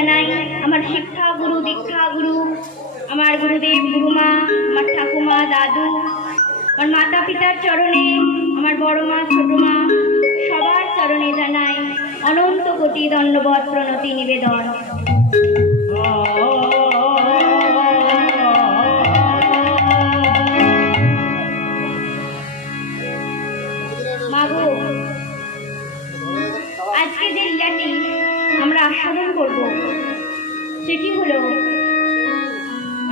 জানাই আমার শিক্ষা গুরু দীক্ষা গুরু আমার গুরুদেব গুরুমা আমার ঠাকুমা দাদু আমার মাতা পিতার চরণে আমার বড় মা ছোট মা সবার চরণে জানাই অনন্ত কোটি দণ্ডবৎ প্রণতি নিবেদন। মাগো, আজকে যে লীলাটি আমরা আস্বাদন করব সেটি হলো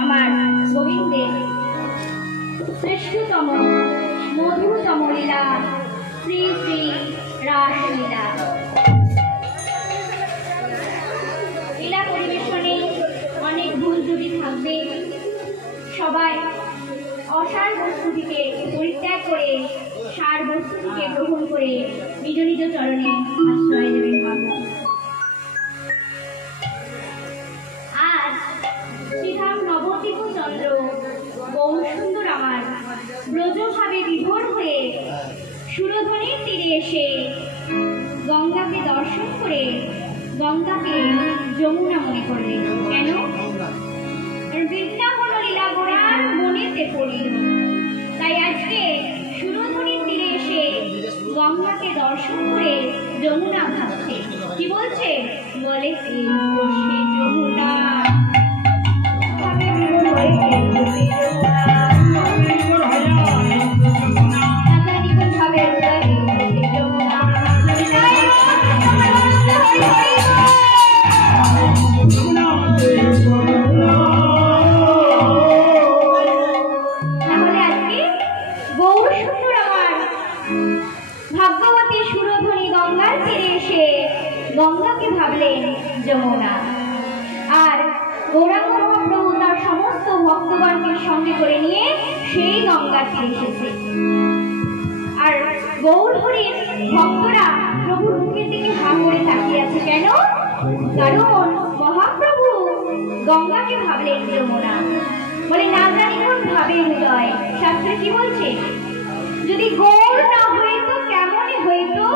আমার গোবিন্দের শ্রেষ্ঠতম মধুরতম লীলা শ্রী শ্রী রাসলীলা। লীলা পরিবেশনে অনেক ভুল ত্রুটি থাকবে, সবাই অসার বস্তুটিকে পরিত্যাগ করে সার বস্তুটিকে গ্রহণ করে নিজ নিজ চরণে আশ্রয় দেবেন বাবু। আজ শ্রীধাম নবদ্বীপ চন্দ্র গৌর সুন্দর আমার ব্রজভাবে বিভোর হয়ে সুরধনির তীরে এসে গঙ্গাকে দর্শন করে গঙ্গাকে যমুনা মনে করলেন। কেন? বৃন্দাবন লীলা গোড়ার মনেতে পড়িল, তাই আজকে সুরধনির তীরে এসে গঙ্গাকে দর্শন করে যমুনা ভাবছে। কি বলছে? বলে যমুনা গঙ্গাকে ভাবলেন যমুনা। আর গৌরাঙ্গ মহাপ্রভু তার সমস্ত ভক্তগণকে সঙ্গে করে নিয়ে সেই গঙ্গার তীরে এসেছে। আর গৌর হরির ভক্তরা প্রভুর মুখের দিকে হা করে তাকিয়ে আছে। কেন? কারণ মহাপ্রভু গঙ্গাকে ভাবলেন যমুনা। বলে না জানি কোন ভাবে হৃদয়। শাস্ত্রে কি বলছে? যদি গৌর না হইতো কেমনে হইতো,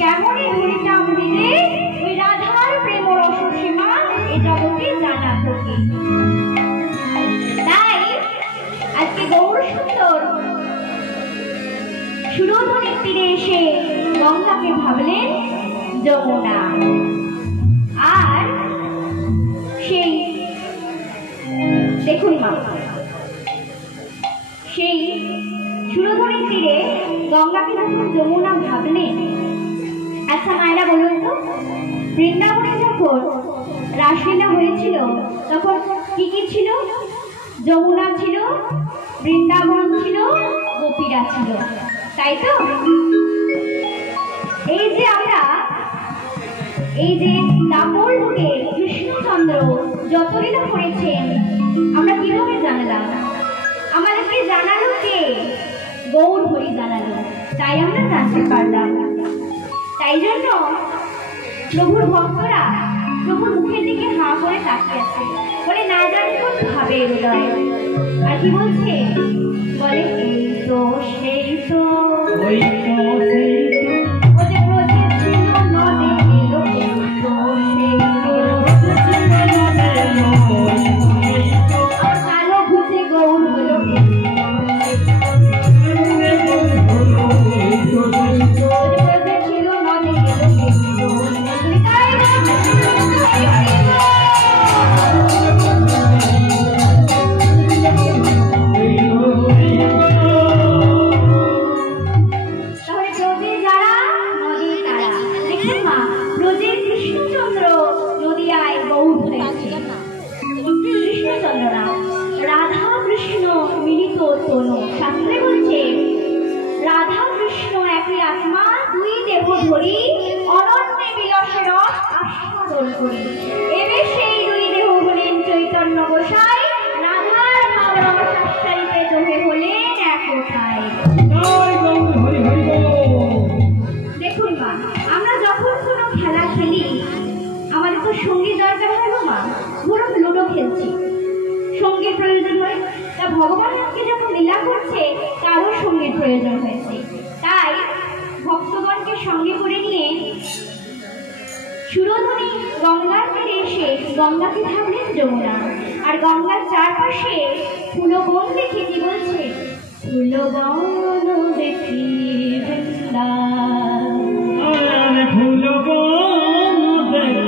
কেমনে ধরিতাম হৃদে ওই রাধার প্রেম রস সীমা এ জগতে জানা থাকে। তাই আজকে গৌর সুন্দর সুরধনির তীরে এসে গঙ্গাকে ভাবলেন যমুনা। আর সেই দেখুন মা, সেই সুরধনির তীরে গঙ্গাকে যখন যমুনা ভাবলেন, আচ্ছা মায়েরা বলুন তো, বৃন্দাবনে যখন রাসলীলা হয়েছিল তখন কি কি ছিল? যমুনা ছিল, বৃন্দাবন ছিল, গোপীরা ছিল, তাই তো? এই যে আমরা এই যে দাপর লোকে কৃষ্ণচন্দ্র যত লীলা করেছেন আমরা কিভাবে জানলাম? আমাদেরকে জানালো কে? গৌর হরি জানালো, তাই আমরা জানতে পারলাম। তাই জন্য প্রভুর ভক্তরা প্রভুর মুখের দিকে হা করে তাকিয়ে আছে। বলে না জানি কোন ভাবে হৃদয়। আর কি বলছে? বলে এই তো সেই তো ওই তো সেই তো ওদের রোজে ছিল নদে ছিল এই তো সেই তো আর কালো ঘুষে গৌর হলো রাধা কৃষ্ণ মিলিত তনু। শাস্ত্রে বলছে রাধা কৃষ্ণ একই আত্মা, দুই দেহ ধরি অনন্যে বিলাসে রস আস্বাদন করি। এবে সেই দুই দেহ হলেন চৈতন্য গোসাই, রাধার ভাব রস আস্বাদিতে দোহে হলেন এক কোথায়। দেখুন মা, আমরা যখন কোনো খেলা খেলি আমাদের তো সঙ্গী দরকার হয় না মা। ধরুন লুডো খেলছি, সঙ্গীর প্রয়োজন হয়। তা ভগবান আজকে যখন লীলা করছে তারও সঙ্গীর প্রয়োজন হয়েছে। তাই ভক্তগণকে সঙ্গে করে নিয়ে সুরধনি গঙ্গার তীরে এসে গঙ্গাকে ভাবলেন যমুনা, আর গঙ্গার চারপাশে ফুলবন দেখে কি বলছে, ফুলবন দেখি বৃন্দাবন, ফুলবন দেখি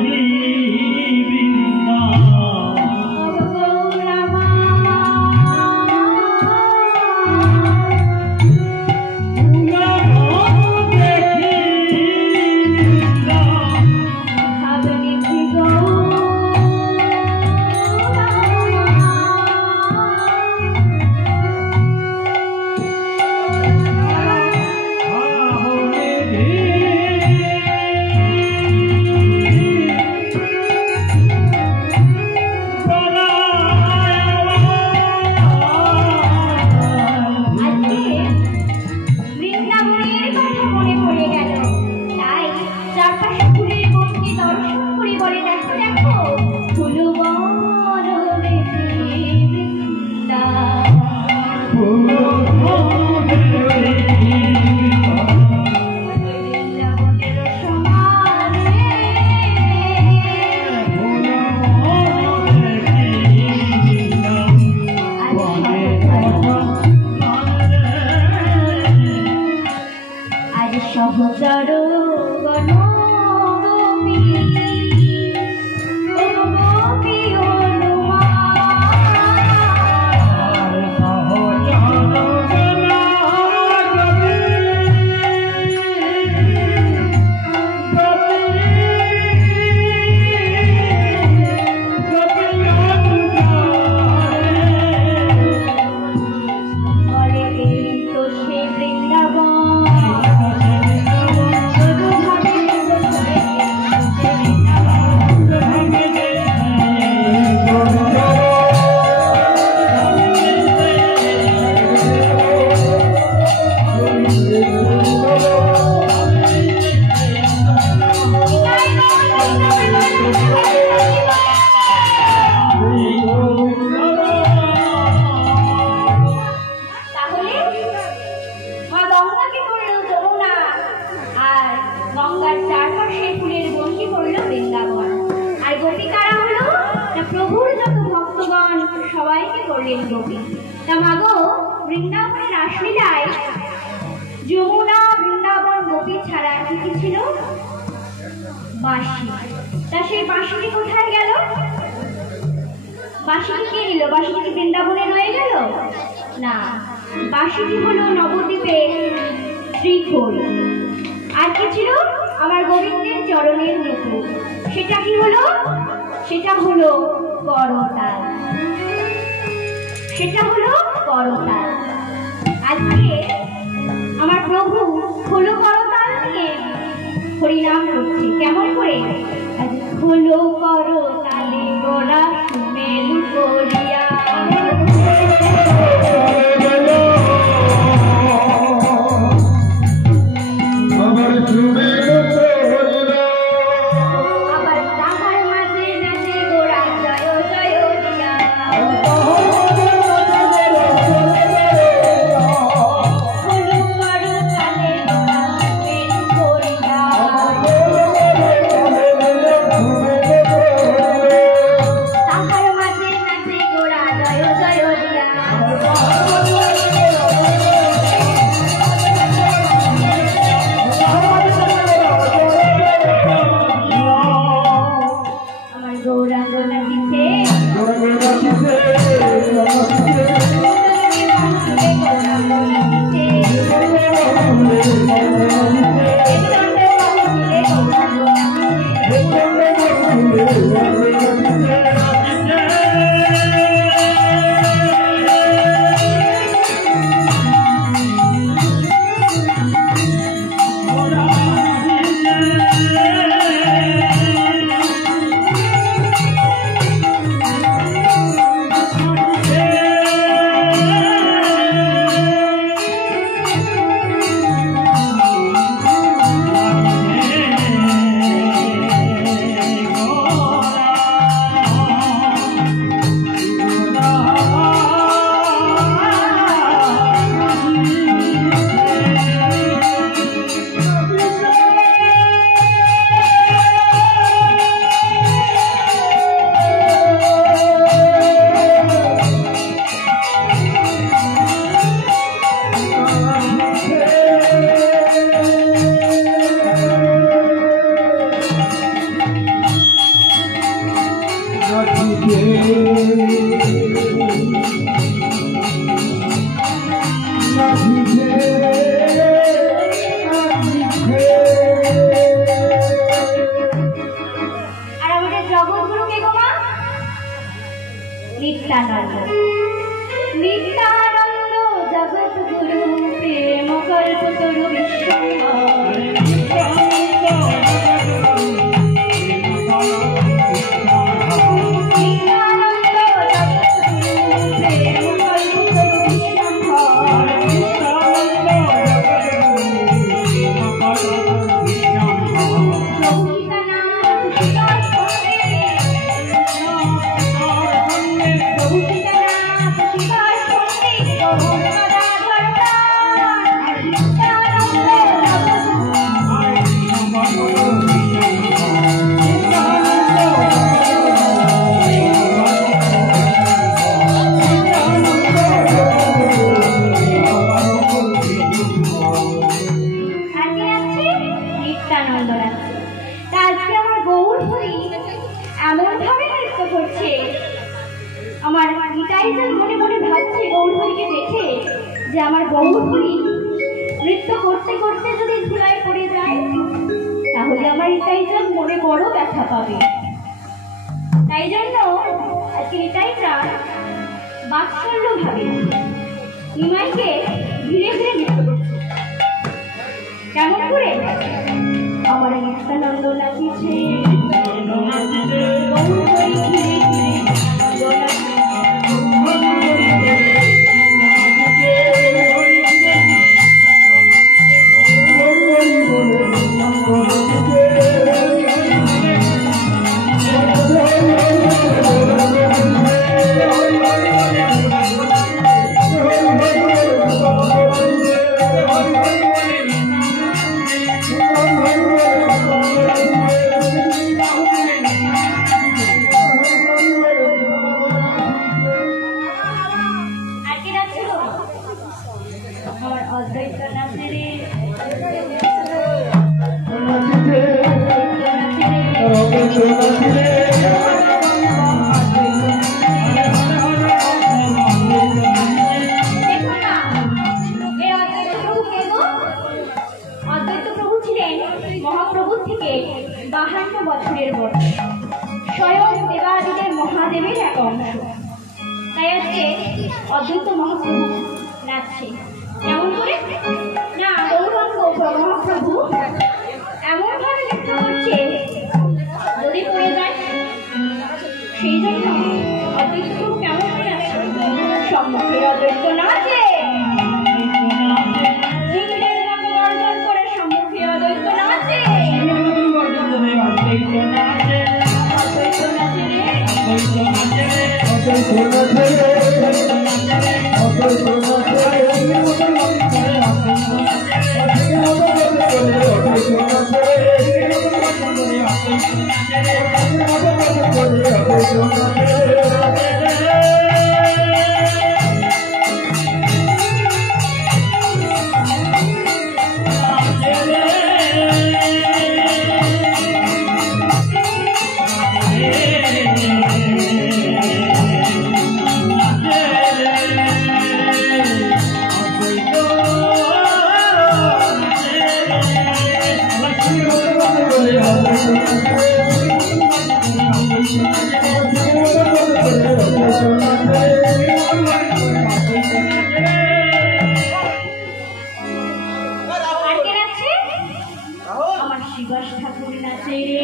বৃন্দাবনের রাসলীলায় যমুনা বৃন্দাবন গোপী ছাড়া কি কি ছিল? বাঁশি। তা সেই বাঁশিটি কোথায় গেল? বাঁশিটি কে নিল? বাঁশিটি কি বৃন্দাবনে রয়ে গেল? না, বাঁশিটি হলো নবদ্বীপের শ্রীখোল। আর কি ছিল? আমার গোবিন্দের চরণের নুপুর। সেটা কি হলো? সেটা হলো করতাল। সেটা হলো করতাল। আজকে আমার প্রভু হলো করতাল নিয়ে হরিনাম করছে। কেমন করে? হলো করতালে গোরা সুমেলু করিয়া, আমাদের জগৎগুরু কে গো মা? নিত্যানন্দ। নিত্যানন্দ জগৎগুরু প্রেম কল্পতরু বিশ্বম্ভর। আমার নিতাই যেন মনে মনে ভাবছে গৌরহরিকে দেখে যে আমার গৌরহরি নৃত্য করতে করতে যদি ধুলায় পড়ে যায় তাহলে আমার নিতাই যেন মনে বড় ব্যথা পাবে। তাই জন্য আজকে নিতাইটা বাৎসল্য ভাবে নিমাইকে ধীরে ধীরে নৃত্য করছে। কেমন করে? আমার নিত্যানন্দ নাচিছে গৌরহরি ধীরে ধীরে মহাপ্রভুর থেকে 52 বছরের বড়, স্বয়ং দেবাদিদেব মহাদেবের এক অংশ। তাই আজকে অদ্বৈত মহাপ্রভু নাচছে। কেমন করে না, গৌরাঙ্গ মহাপ্রভু এমন ভাবে নৃত্য করছে যদি পড়ে যায়। সেই জন্য অদ্বৈত প্রভু কেমন করে আসছে? সম্মুখে অদ্বৈত নাচে, আমার শিবাস ঠাকুর নাচে রে,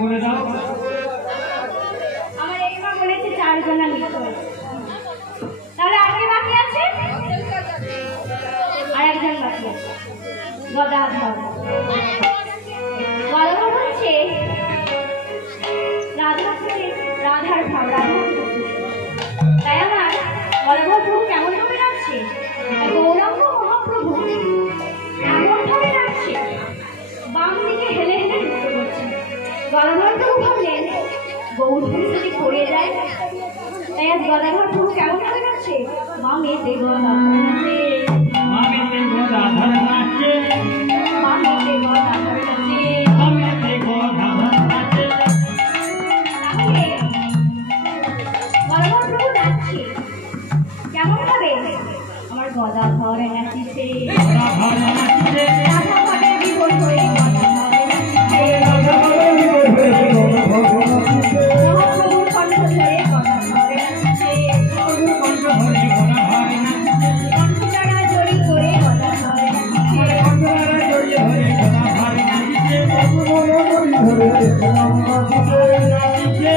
বলে দাও। আমার এই মা বলেছে 4 জনা লিখতে হবে। তাহলে আগে বাকি আছে আর একজন বাকি আছে গদাধর। গদাধর হচ্ছে রাধার ভাব, তাই আমার গদাধর প্রভু কেমন ভাবে রাখছে, গৌরাঙ্গ মহাপ্রভু এমন ভাবে রাখছে, বাম দিকে হেলে হেলে নৃত্য করছে। গদাধর প্রভু ভাবলেন গৌরী যদি পড়ে যায়, তাই আজ গদাধর প্রভু কেমন ভাবে রাখছে, বামেতে গদাধর নাচে, বামেতে গদাধর নাচে, বামেতে গদাধর নাচে, বামেতে গদাধর নাচে। তাহলে গদাধর প্রভু নাচছে কেমন ভাবে, আমার গদাধর নাচিছে, গদাধর নাচে, রাধা ঘটের বিপদ হয়ে গদাধর নাচিছে, গদাধরের বিপদ হয়ে গদাধর নাচে, মহাপ্রভুর কণ্ঠ ধরে গদাধর নাচিছে, প্রভুর কণ্ঠ ধরে গদাধর নাচে, কণ্ঠচারা জড়ি করে গদাধর নাচিছে, কণ্ঠচারা জড়িয়ে ধরে গদাধর নাচে, কণ্ঠচারা জড়িয়ে ধরে গদাধর নাচে।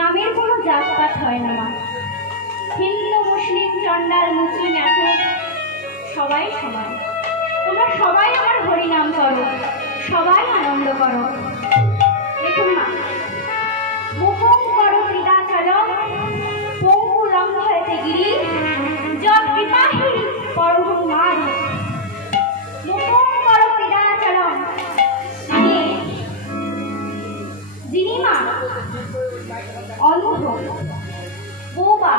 নামের কোনো জাতপাত হয় না মা, হিন্দু মুসলিম চন্ডাল মুসি ম্যাথর সবাই সমান। তোমরা সবাই আমার হরিনাম করো, সবাই আনন্দ করো। দেখুন মা, মুখম করো ক্রীড়াচলম পঙ্গু লঙ্ঘয়তে গিরি যৎ কৃপাহি পরমং মাধ। মুখম করো ক্রীড়াচলম মানে যিনি মা অন্ধ বোবা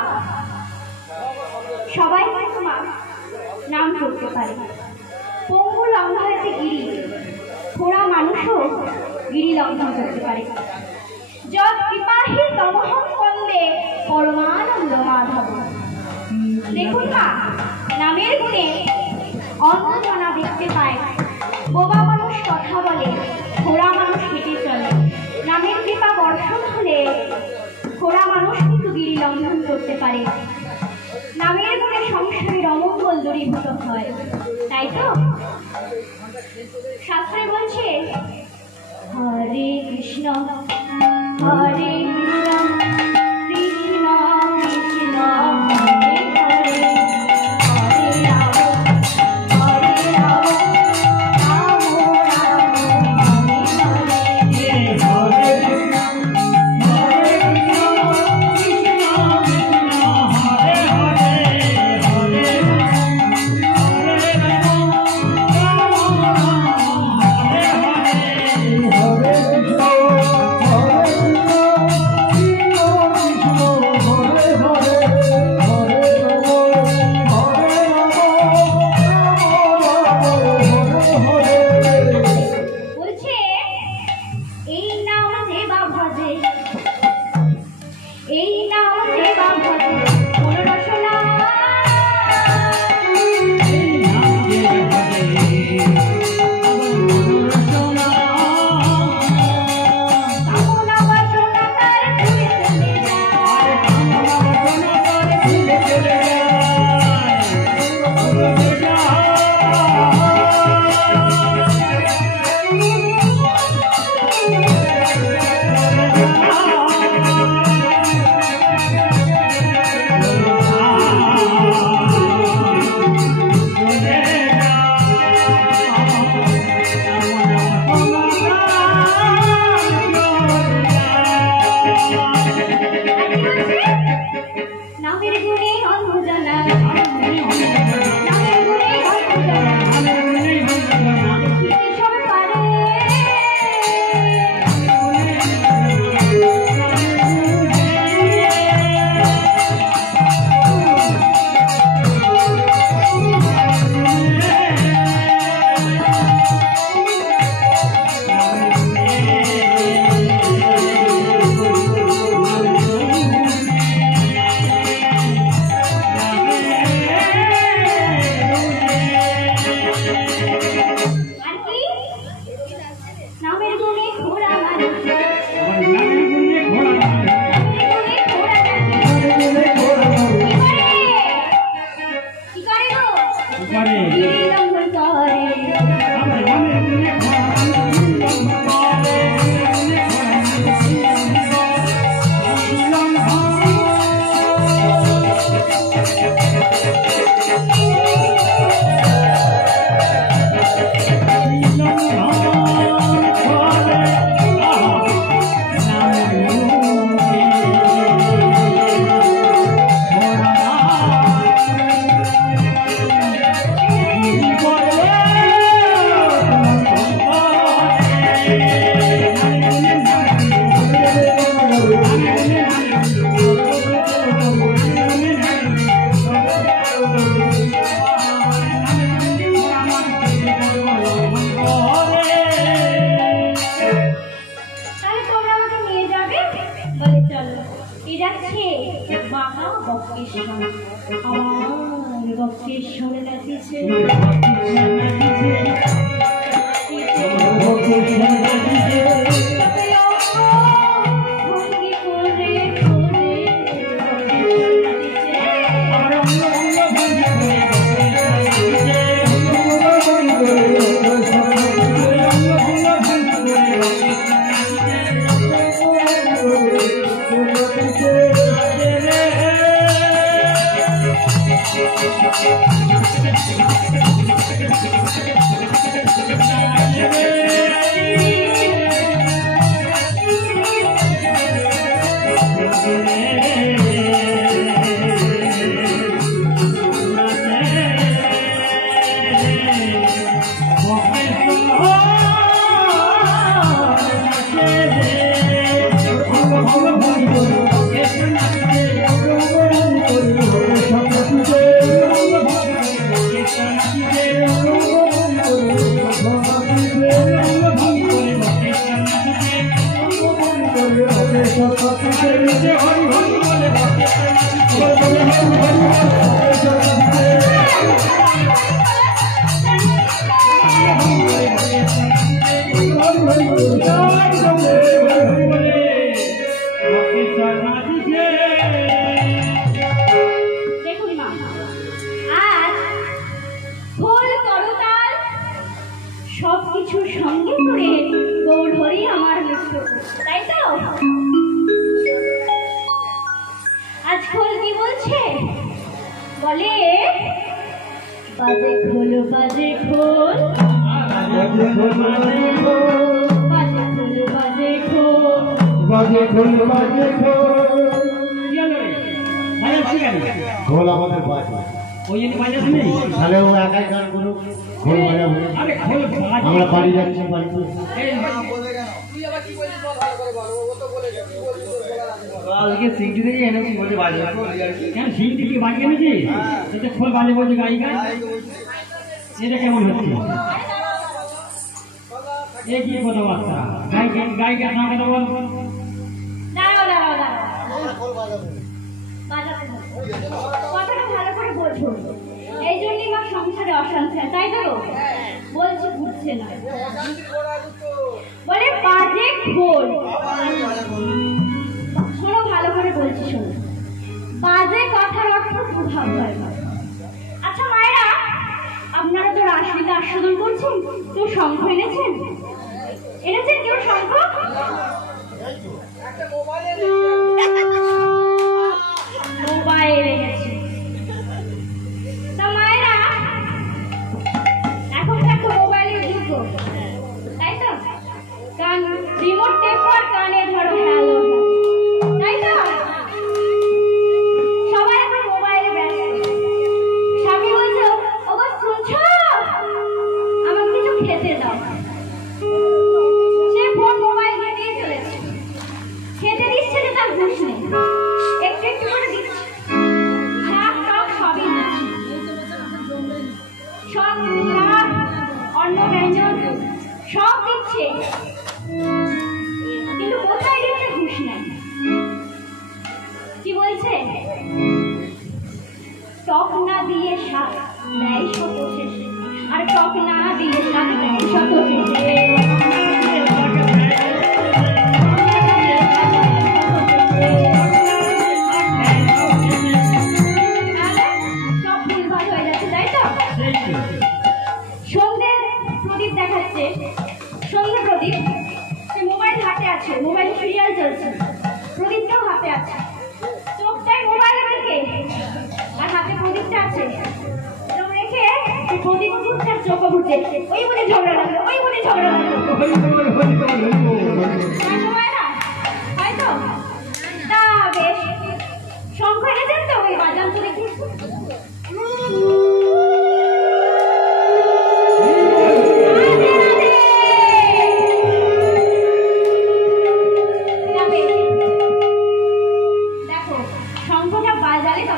সবাই কিন্তু মা নাম করতে পারে। পঙ্গু লঙ্ঘয়তে গিরি, খোড়া মানুষও গিরি লঙ্ঘন করতে পারে। যৎ কৃপাহি তমহং বন্দে পরমানন্দ মাধব। দেখুন মা, নামের গুণে অন্ধজনা দেখতে পায়, বোবা মানুষ কথা বলে, খোড়া মানুষ হেঁটে চলে। নামের কৃপা বর্ষণ হলে খোড়া মানুষ কিন্তু গিরি লঙ্ঘন করতে পারে। নামের গুণে সংসারের অমঙ্গল দূরীভূত হয়, তাই তো শাস্ত্রে বলছে হরে কৃষ্ণ হরে কৃষ্ণ কৃষ্ণ কৃষ্ণ হরে হরে, হরে রাম হরে রাম রাম রাম হরে হরে।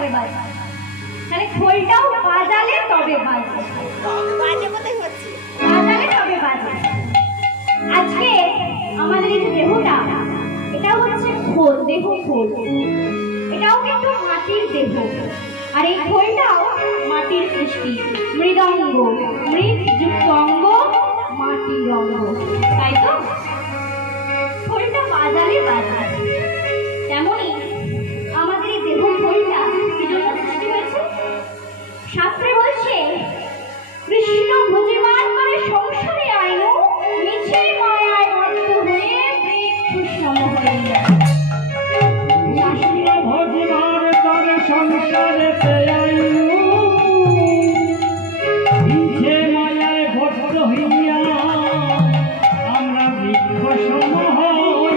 তবে বাজবে, তাহলে খোলটাও বাজালে তবে বাজবে, বাজালে তবে বাজবে। আজকে আমাদের এই দেহটা, এটাও হচ্ছে খোল, দেহ খোল, এটাও কিন্তু মাটির দেহ, আর এই খোলটাও মাটির সৃষ্টি। মৃদঙ্গ, মৃৎযুক্ত অঙ্গ, মাটির অঙ্গ, তাই তো? খোলটা বাজালে বাজাবে। তেমনি আমাদের এই দেহ খোলটা কি জন্য সৃষ্টি হয়েছে? শাস্ত্রে বলছে, কৃষ্ণ ভজিমান করে সংসারে আইনু, মিছে মায়ায় মত্ত হয়ে বৃক্ষ সম হয়ে যায়। কৃষ্ণ ভজিমান করে সংসারেতে আইনু, মিছে মায়ায় ভক্ত হইয়া আমরা বৃক্ষ সম হই।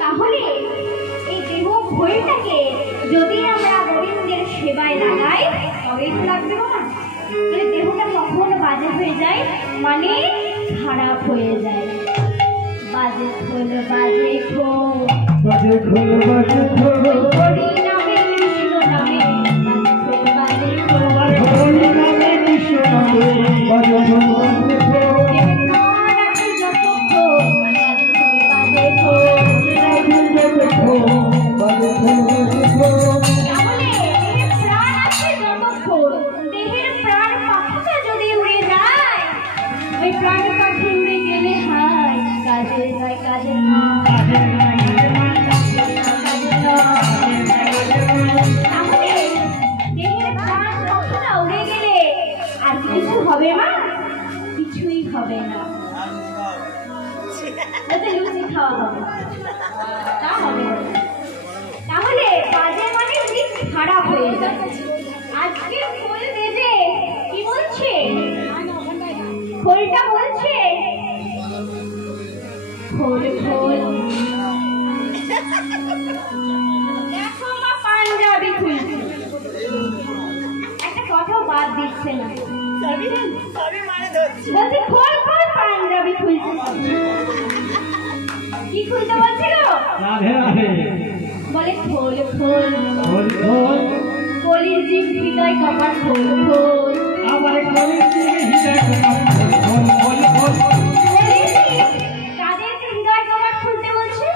তাহলে এই দেহ খোলটাকে যদি আমরা গোবিন্দের সেবায় লাগাই তবেই তো লাগবে না। তাহলে দেহটা কখন বাজে হয়ে যায়, মানে খারাপ হয়ে যায়। বাজে খোল, বাজে খোল, বাজে খোল, বাজে খোল, হরি নামে কৃষ্ণ নামে, বাজে খোল, বাজে খোল, হরি নামে কৃষ্ণ নামে, বাজে খোল, বাজে খোল, প্রাণ আছে যত খোল, বাজে খোল, বাজে খোল, বাজে খোল, বাজে খোল। তাহলে দেহের প্রাণ আছে যতক্ষণ, দেহের প্রাণ পাখিটা যদি উড়ে যায়, ওই প্রাণ পাখি উড়ে গেলে হায় কাজে যায়, কাজে তাহলে দেহের প্রাণ পাখিটা উড়ে গেলে আর কিছু হবে না, কিছুই হবে না। লুচি খাওয়া হবে, তা হবে না। তাহলে বাজে মানে দিক খারাপ হয়ে যায়। আজকে খোল বেজে কি বলছে? খোলটা বলছে খোল খোল, দেখো মা পাঞ্জাবি খুলছে, একটা কথাও বাদ দিচ্ছে না, বলছে খোল খোল পাঞ্জাবি খুলছে। কি খুলতে বলছিল? রাধে রাধে। বলে খোল খোল, খোল খোল, কলির জীব হৃদয় কপাট খোল খোল, আবার কলির জীব হৃদয় কপাট খোল খোল, খোল খোল। কলির জীব কাদেরকে হৃদয় কপাট খুলতে বলছে?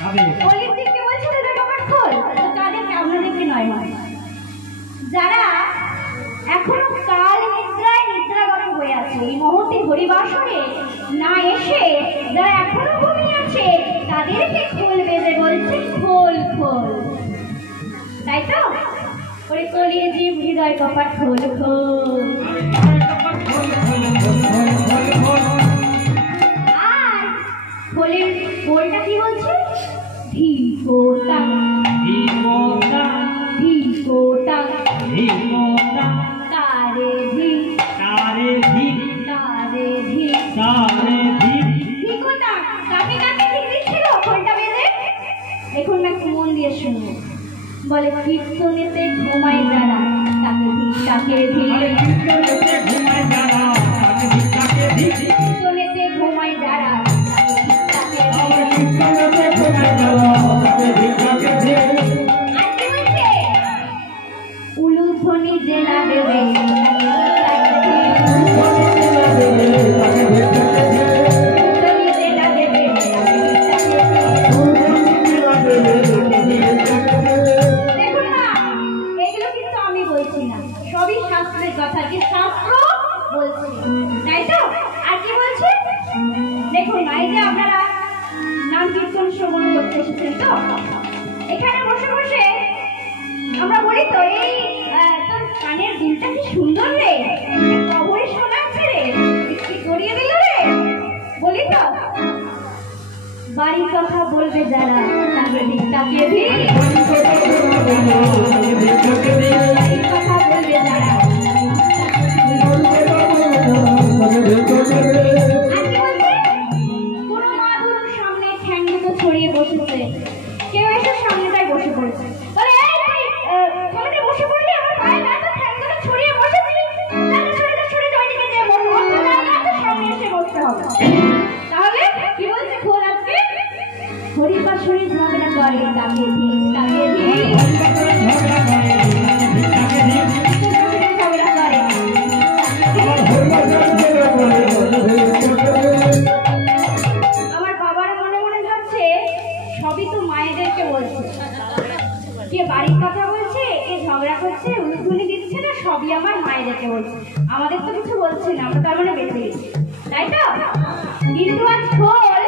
কাদের? কলির জীবকে বলছে হৃদয় কপাট খোল, তো কাদেরকে? আপনাদেরকে নয়, যারা এখনো কাল নিদ্রায় নিদ্রাগত হয়ে আছে, এই মুহূর্তে হরিবাসরে না এসে যারা এখনো ঘুমিয়ে আছে, তাদেরকে খোল বেজে বলছে খোল খোল, তাই তো? ওরে কলির জীব হৃদয় কপাট খোল খোল। আর খোলের খোলটা কি বলছে? ধিকোটা, ধীকোটা, ধিকোটা, ধীকোটা, তারে ধি, তারে ধীক, তারে ধি, তারে ধীক। ধিকোটা কাকে কাকে ঠিক দিচ্ছিল খোলটা বেজে? দেখুন না, মন দিয়ে শুনুন। বলে কীর্তনেতে ঘুমায় যারা তাকে ধি, তাকে ধি, আরে কীর্তনেতে ঘুমায় যারা তাকে ধীক, তাকে ধীক। কীর্তনেতে ঘুমায় যারা তাকে ধি, আবার কীর্তনেতে ঘুমায় যারা তাকে ধীক, তাকে ধীক। আর কি বলছে? উলুধ্বনি যে না দেবে তাকে ধি, উলুধ্বনি যে না দেবে তাকে ধি। দেখুন না, এগুলো কিন্তু আমি বলছি না, সবই শাস্ত্রের কথা, কি শাস্ত্র বলছে, তাই তো? আর কি বলছে দেখুন না, এই যে আপনারা নাম কীর্তন শ্রবণ করতে এসেছেন, তো এখানে বসে বসে আমরা বলি তো, এই তোর কানের দুলটা কি সুন্দর রে, খবরে শোনাচ্ছে রে, কি করিয়ে দিল রে, বলি তো? বাড়ির কথা বলবে যারা তাকে দিক, তাকে দিক, বাড়ির কথা বলবে যারা। আর কি বলছে? কোনো মাধুর সামনে ঠ্যাং দুটো ছড়িয়ে বসেছে, কেউ এসে সামনেটায় বসে পড়েছে, বলে এই তুই সামনে বসে পড়লি, আমার পায়ে না তো ঠ্যাং দুটো ছড়িয়ে বসেছিস, সরে যা ওইদিকে যে বসে, অন্য জায়গা আছে, সামনে এসে বসতে হবে। তাহলে কি বলছে খোল আজকে? হরিবাসরে ঝগড়া করে তাকে ঠিক তাকে ঠিক ঝগড়া করে। আমার বাবার মনে মনে ভাবছে সবই তো মায়েদেরকে বলছে, কে বাড়ির কথা বলছে, কে ঝগড়া করছে, উলুধুলি দিচ্ছে না, সবই আমার মায়েদেরকে বলছে, আমাদের তো কিছু বলছে না, আমরা তার মানে বেঁচে গেছি, তাই তো? কিন্তু আজ খোল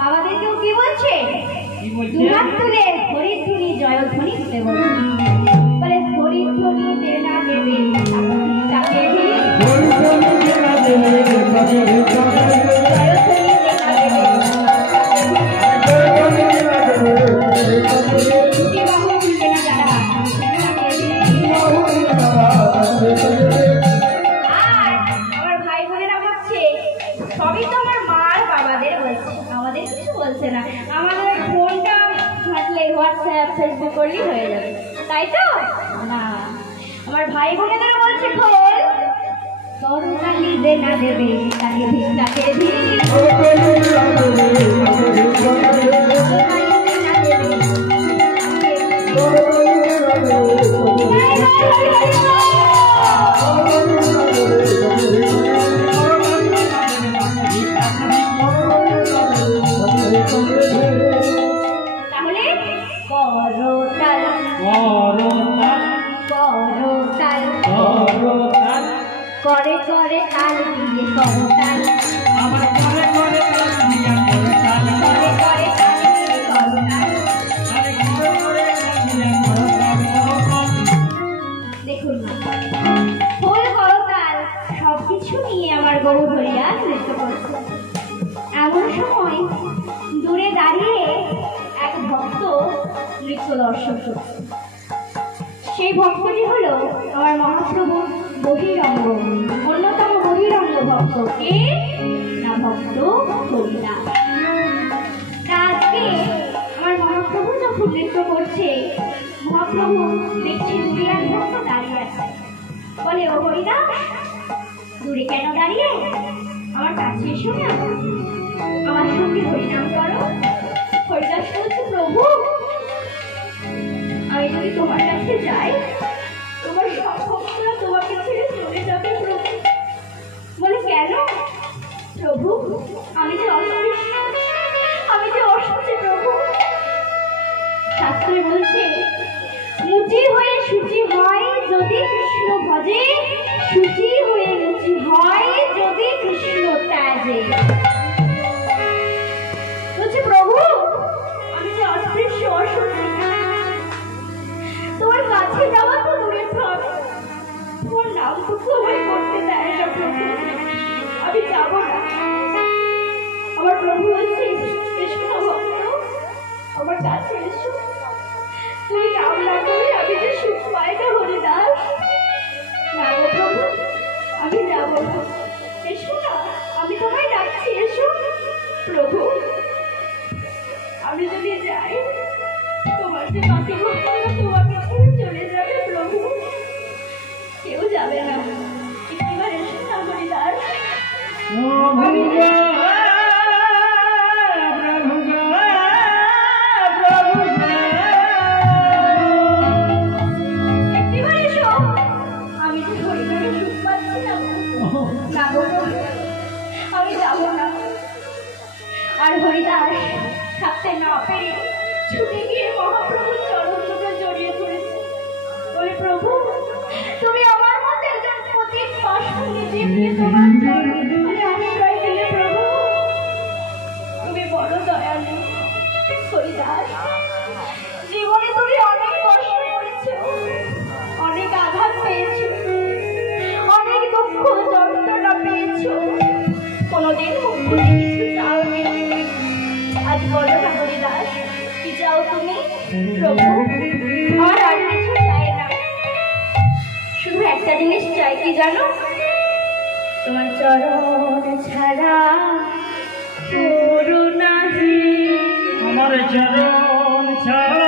বাবাদেরকেও কি বলছে? দুহাত তুলে হরিধ্বনি জয়ধ্বনি দিতে বলছে, বলে হরিধ্বনি দে না দেবে তাকে জয়ধ্বনি দে না দেবে সবই তো আমার মার বাবাদের বলছে, আমাদের কিছু বলছে না, আমাদের ফোনটা ঘাটলে হোয়াটসঅ্যাপ ফেসবুক করলেই হয়ে যাবে, তাই তো? না, আমার ভাই বোনেদের বলছে খোল করুণালি দে না দেবে তাকে ভিক্ষাকে তাহলে করতাল করতাল করে করে তাল দিয়ে করতাল আমার করে করে তাল দিয়া করতাল করে করে তাল দিয়ে করতাল। আরে করে করে তাল দিয়া করতাল। দেখুন না খোল করতাল সবকিছু নিয়ে আমার গরু ধরিয়া নৃত্য করছে। এমন সময় দূরে দাঁড়িয়ে এক ভক্ত নৃত্য দর্শন করছে। সেই ভক্তটি হলো আমার মহাপ্রভু বহিরঙ্গ, অন্যতম বহিরঙ্গ ভক্ত কে না ভক্ত হরিদাস। আজকে আমার মহাপ্রভু যখন নৃত্য করছে, মহাপ্রভু দেখছি দূরে এক ভক্ত দাঁড়িয়ে আছে, বলে ও হরিদাস দূরে কেন দাঁড়িয়ে, আমার কাছে এসো না, আমার সঙ্গে হরিনাম করো। হরিদাস বলছে প্রভু আমি যদি তোমার কাছে যাই তোমার সব ভক্তরা তোমাকে ছেড়ে চলে যাবে প্রভু। বলে কেন প্রভু, আমি যে অস্পৃশ্য, আমি যে অসুচি প্রভু। শাস্ত্রে বলছে মুচি হয়ে সূচি হয় যদি কৃষ্ণ ভজে, সূচি হয়ে মুচি হয় যদি কৃষ্ণ ত্যাজে। বলছে প্রভু আমি যে অস্পৃশ্য অসুচি, তোমার কাছে যাওয়া তো দূরে থাক, তোমার নাম তো সবাই করতে দেয় না প্রভু, আমি যাব না। আমার প্রভু বলছে এসো না ভক্ত, আমার কাছে এসো, তুই নাম না করে আমি যে সুখ পাই না হরিদাস। না গো প্রভু আমি যাব না, এসো না, আমি তোমায় ডাকছি এসো। প্রভু আমি যদি যাই তোমার যে বাকি ভক্তরা তোমাকে ছেড়ে চলে যাবে প্রভু, কেউ যাবে না, একবার এসো না হরিদাস। আমি একবার এসো, আমি যে হরিদাসের সুখ পাচ্ছি না, না গো আমি যাব না। আর হরিদাস থাকতে না পেরে ছুটে গিয়ে মহাপ্রভুর চরণ দুটো জড়িয়ে ধরেছে, বলে প্রভু তুমি আমার মধ্যে একজন পতিত পাষাণী জীবকে তোমার চরণে আশ্রয় দিলে প্রভু, তুমি বড় দয়ালু। হরিদাস জীবনে তুমি অনেক কষ্ট করেছো, অনেক আঘাত পেয়েছো, অনেক দুঃখ যন্ত্রণা পেয়েছো, কোনোদিন মুখ খুলে কিছু চাওনি, আজ বলো না হরিদাস কি চাও তুমি? প্রভু আমার আর কিছু চাই না, শুধু একটা জিনিস চাই, কি জানো? তোমার চরণ ছাড়া করুণাহি, আমার চরণ ছাড়া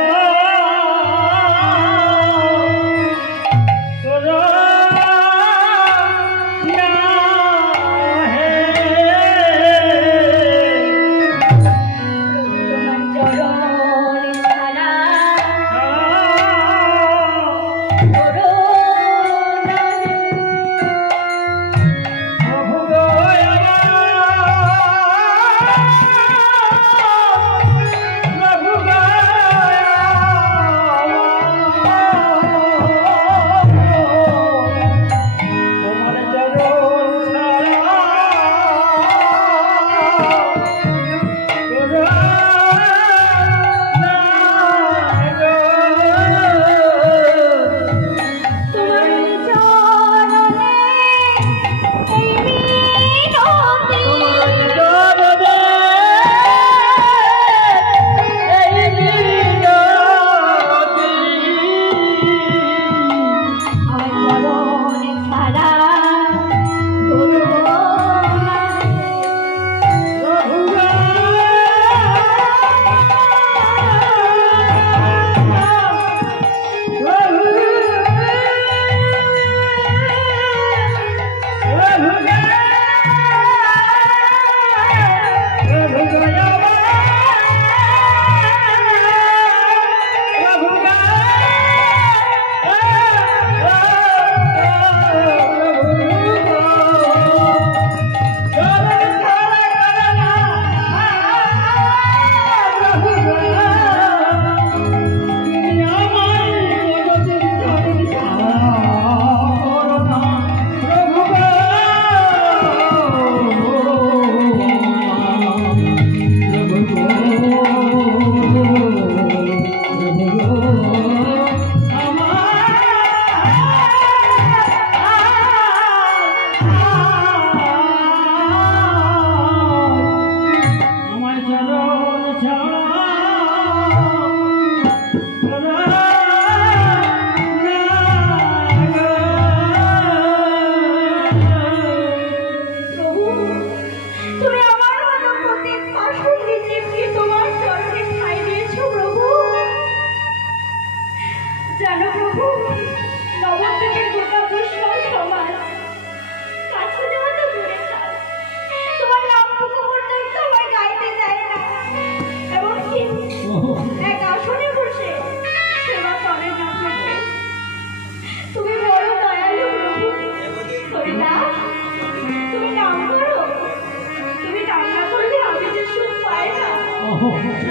তোমার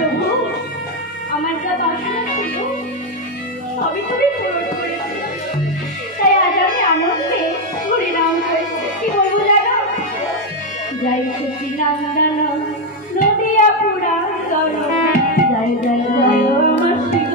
প্রভু, আমার যা বাসনা ছিল সবই তুমি পূরণ করেছো, তাই আজ আমি আনন্দে হরিনাম করছি। কি বলবো জানো? জয় সতী নন্দন নদিয়া পুরাণ জয় জয় জয় আমার শিব